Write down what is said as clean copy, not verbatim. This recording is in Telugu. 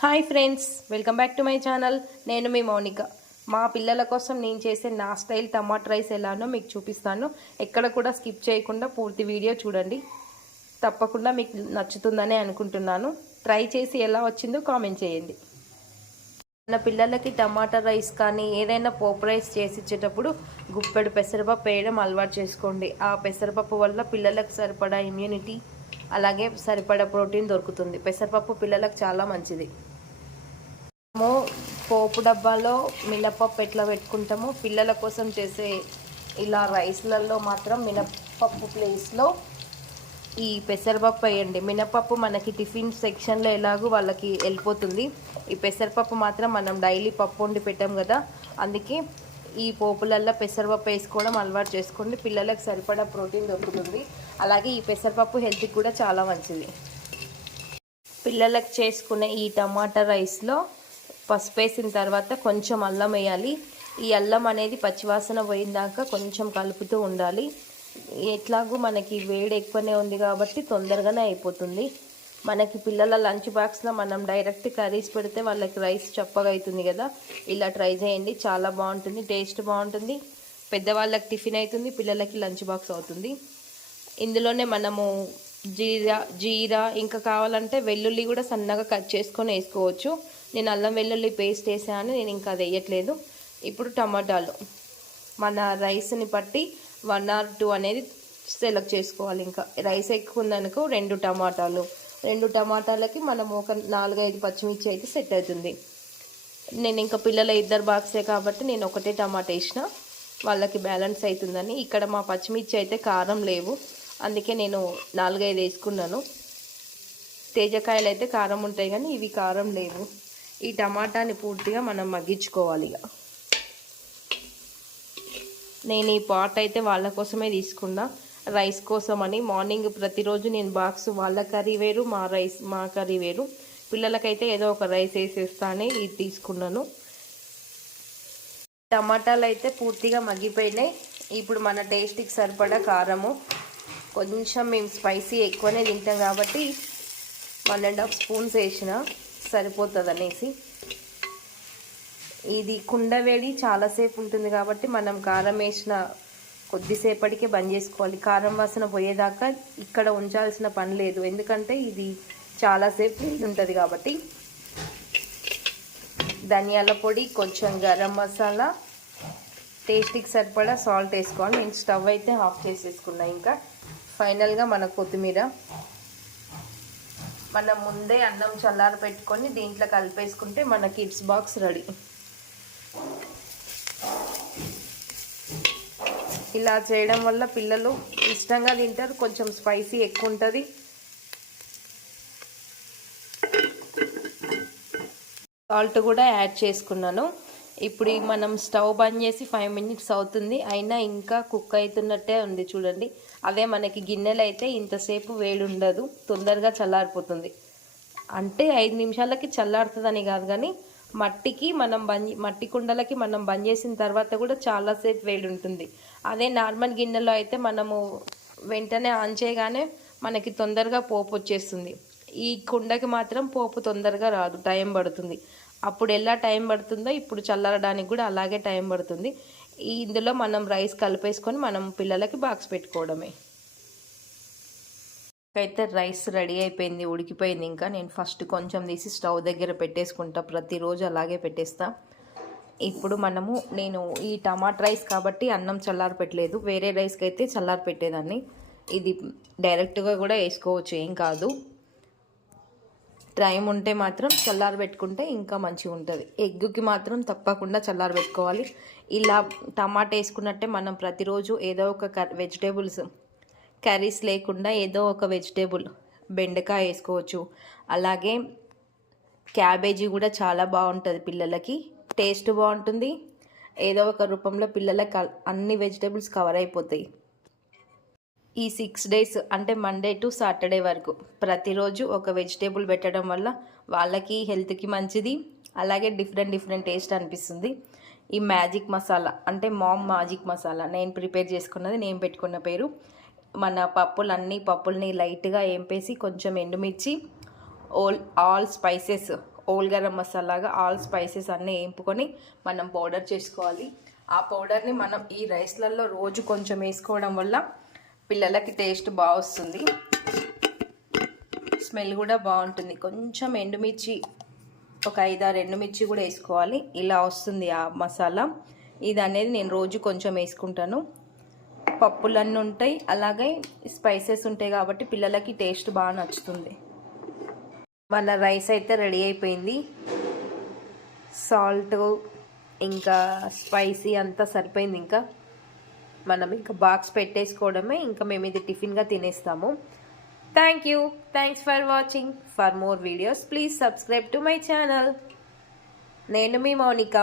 Hi friends, welcome back to my channel. నేను మీ మౌనిక. మా పిల్లల కోసం నేను చేసే నా స్టైల్ టమాటా రైస్ ఎలానో మీకు చూపిస్తాను. ఎక్కడ కూడా స్కిప్ చేయకుండా పూర్తి వీడియో చూడండి. తప్పకుండా మీకు నచ్చుతుందని అనుకుంటున్నాను. ట్రై చేసి ఎలా వచ్చిందో కామెంట్ చేయండి. మన పిల్లలకి టమాటా రైస్ కానీ ఏదైనా పోపు రైస్ చేసి ఇచ్చేటప్పుడు గుప్పెడు పెసరపప్పు వేయడం అలవాటు చేసుకోండి. ఆ పెసరపప్పు వల్ల పిల్లలకు సరిపడా ఇమ్యూనిటీ అలాగే సరిపడా ప్రోటీన్ దొరుకుతుంది. పెసరపప్పు పిల్లలకు చాలా మంచిది. పోపు డబ్బాలో మినపప్పు ఎట్లా పెట్టుకుంటామో పిల్లల కోసం చేసే ఇలా రైస్లలో మాత్రం మినపప్పు ప్లేస్లో ఈ పెసరపప్పు వేయండి. మినపప్పు మనకి టిఫిన్ సెక్షన్లో ఎలాగో వాళ్ళకి వెళ్ళిపోతుంది. ఈ పెసరపప్పు మాత్రం మనం డైలీ పప్పు వండి పెట్టాం కదా, అందుకే ఈ పోపులల్లో పెసరపప్పు వేసుకోవడం అలవాటు చేసుకోండి. పిల్లలకు సరిపడా ప్రోటీన్ దొరుకుతుంది. అలాగే ఈ పెసరపప్పు హెల్త్కి కూడా చాలా మంచిది. పిల్లలకు చేసుకునే ఈ టమాటా రైస్లో పసుపు వేసిన తర్వాత కొంచెం అల్లం వేయాలి. ఈ అల్లం అనేది పచ్చివాసన పోయిందాక కొంచెం కలుపుతూ ఉండాలి. ఎట్లాగూ మనకి వేడి ఎక్కువనే ఉంది కాబట్టి తొందరగానే అయిపోతుంది. మనకి పిల్లల లంచ్ బాక్స్లో మనం డైరెక్ట్ కర్రీస్ పెడితే వాళ్ళకి రైస్ చప్పగా అవుతుంది కదా. ఇలా ట్రై చేయండి, చాలా బాగుంటుంది, టేస్ట్ బాగుంటుంది. పెద్దవాళ్ళకి టిఫిన్ అవుతుంది, పిల్లలకి లంచ్ బాక్స్ అవుతుంది. ఇందులోనే మనము జీరా ఇంకా కావాలంటే వెల్లుల్లి కూడా సన్నగా కట్ చేసుకొని వేసుకోవచ్చు. నేను అల్లం వెల్లుల్లి పేస్ట్ వేసాను, నేను ఇంకా అది వేయట్లేదు. ఇప్పుడు టమాటాలు మన రైస్ని బట్టి 1 or 2 అనేది సెలెక్ట్ చేసుకోవాలి. ఇంకా రైస్ ఎక్కువ ఉందనుకో 2 టమాటాలు, 2 టమాటాలకి మనం ఒక 4-5 పచ్చిమిర్చి అయితే సెట్ అవుతుంది. నేను ఇంకా పిల్లల 2 బాక్సే కాబట్టి నేను ఒకటే టమాటా వేసిన, వాళ్ళకి బ్యాలెన్స్ అవుతుందని. ఇక్కడ మా పచ్చిమిర్చి అయితే కారం లేవు, అందుకే నేను 4-5 వేసుకున్నాను. తేజకాయలు అయితే కారం ఉంటాయి కానీ ఇవి కారం లేవు. ఈ టమాటాని పూర్తిగా మనం మగ్గించుకోవాలి. నేను ఈ పాట్ అయితే వాళ్ళ కోసమే తీసుకున్నా, రైస్ కోసం అని. మార్నింగ్ ప్రతిరోజు నేను బాక్స్ వాళ్ళ కర్రీ వేరు, మా కర్రీ వేరు. పిల్లలకైతే ఏదో ఒక రైస్ వేసేస్తానే ఇది తీసుకున్నాను. టమాటాలు అయితే పూర్తిగా మగ్గిపోయినాయి. ఇప్పుడు మన టేస్ట్కి సరిపడా కారము, కొంచెం మేము స్పైసీ ఎక్కువనే తింటాం కాబట్టి 1.5 స్పూన్స్ వేసిన సరిపోతుంది అనేసి. ఇది కుండ వేడి చాలాసేపు ఉంటుంది కాబట్టి మనం కారం వేసిన కొద్దిసేపటికే బంద్ చేసుకోవాలి. కారం వాసన పోయేదాకా ఇక్కడ ఉంచాల్సిన పని లేదు, ఎందుకంటే ఇది చాలాసేపు ఉంటుంది కాబట్టి. ధనియాల పొడి, కొంచెం గరం మసాలా, టేస్ట్కి సరిపడా సాల్ట్ వేసుకోవాలి. నేను స్టవ్ అయితే ఆఫ్ చేసేసుకున్నా. ఇంకా ఫైనల్గా మన కొత్తిమీర. మనం ముందే అన్నం చల్లారి పెట్టుకొని దీంట్లో కలిపేసుకుంటే మన కిడ్స్ బాక్స్ రెడీ. ఇలా చేయడం వల్ల పిల్లలు ఇష్టంగా తింటారు. కొంచెం స్పైసీ ఎక్కువ ఉంటుంది. సాల్ట్ కూడా యాడ్ చేసుకున్నాను. ఇప్పుడు మనం స్టవ్ బంద్ చేసి 5 minutes అవుతుంది, అయినా ఇంకా కుక్ అవుతున్నట్టే ఉంది చూడండి. అదే మనకి గిన్నెలు అయితే ఇంతసేపు వేడి ఉండదు, తొందరగా చల్లారిపోతుంది. అంటే 5 నిమిషాలకి చల్లారుతుందని కాదు కానీ మట్టి కుండలకి మనం బంద్ చేసిన తర్వాత కూడా చాలాసేపు వేడి ఉంటుంది. అదే నార్మల్ గిన్నెలో అయితే మనము వెంటనే ఆన్ చేయగానే మనకి తొందరగా పోపు వచ్చేస్తుంది. ఈ కుండకి మాత్రం పోపు తొందరగా రాదు, టైం పడుతుంది. అప్పుడు ఎలా టైం పడుతుందో ఇప్పుడు చల్లారడానికి కూడా అలాగే టైం పడుతుంది. ఇందులో మనం రైస్ కలిపేసుకొని మనం పిల్లలకి బాక్స్ పెట్టుకోవడమే. అయితే రైస్ రెడీ అయిపోయింది, ఉడికిపోయింది. ఇంకా నేను ఫస్ట్ కొంచెం తీసి స్టవ్ దగ్గర పెట్టేసుకుంటా, ప్రతిరోజు అలాగే పెట్టేస్తా. ఇప్పుడు నేను ఈ టమాటా రైస్ కాబట్టి అన్నం చల్లారి పెట్టలేదు, వేరే రైస్కి అయితే చల్లారి పెట్టేదాన్ని. ఇది డైరెక్ట్గా కూడా వేసుకోవచ్చు, ఏం కాదు. టైం ఉంటే మాత్రం చల్లారి పెట్టుకుంటే ఇంకా మంచిగా ఉంటుంది. ఎగ్గుకి మాత్రం తప్పకుండా చల్లారి పెట్టుకోవాలి. ఇలా టమాటా వేసుకున్నట్టే మనం ప్రతిరోజు ఏదో ఒక వెజిటేబుల్స్, కర్రీస్ లేకుండా ఏదో ఒక వెజిటేబుల్, బెండకాయ వేసుకోవచ్చు. అలాగే క్యాబేజీ కూడా చాలా బాగుంటుంది, పిల్లలకి టేస్ట్ బాగుంటుంది. ఏదో ఒక రూపంలో పిల్లలకి అన్ని వెజిటేబుల్స్ కవర్ అయిపోతాయి. ఈ 6 days అంటే మండే టు సాటర్డే వరకు ప్రతిరోజు ఒక వెజిటేబుల్ పెట్టడం వల్ల వాళ్ళకి హెల్త్కి మంచిది. అలాగే డిఫరెంట్ టేస్ట్ అనిపిస్తుంది. ఈ మ్యాజిక్ మసాలా అంటే మామ్ మ్యాజిక్ మసాలా నేను ప్రిపేర్ చేసుకున్నది, నేను పెట్టుకున్న పేరు. మన పప్పుల్ని లైట్గా ఏంపేసి కొంచెం ఎండుమిర్చి, ఆల్ స్పైసెస్ హోల్ గరం మసాలాగా ఆల్ స్పైసెస్ అన్నీ వేపుకొని మనం పౌడర్ చేసుకోవాలి. ఆ పౌడర్ని మనం ఈ రైస్లలో రోజు కొంచెం వేసుకోవడం వల్ల పిల్లలకి టేస్ట్ బాగా వస్తుంది, స్మెల్ కూడా బాగుంటుంది. కొంచెం ఎండుమిర్చి, ఒక 5-6 ఎండుమిర్చి కూడా వేసుకోవాలి. ఇలా వస్తుంది ఆ మసాలా. ఇది అనేది నేను రోజు కొంచెం వేసుకుంటాను. పప్పులన్నీ ఉంటాయి, అలాగే స్పైసెస్ ఉంటాయి కాబట్టి పిల్లలకి టేస్ట్ బాగా నచ్చుతుంది. మన రైస్ అయితే రెడీ అయిపోయింది. సాల్ట్ ఇంకా స్పైసీ అంతా సరిపోయింది. ఇంకా మనం ఇంకా బాక్స్ పెట్టేసుకోవడమే. ఇంకా మేము ఇది టిఫిన్గా తినేస్తాము. Thanks for watching. For more videos please subscribe to my channel. నేను మీ మౌనిక.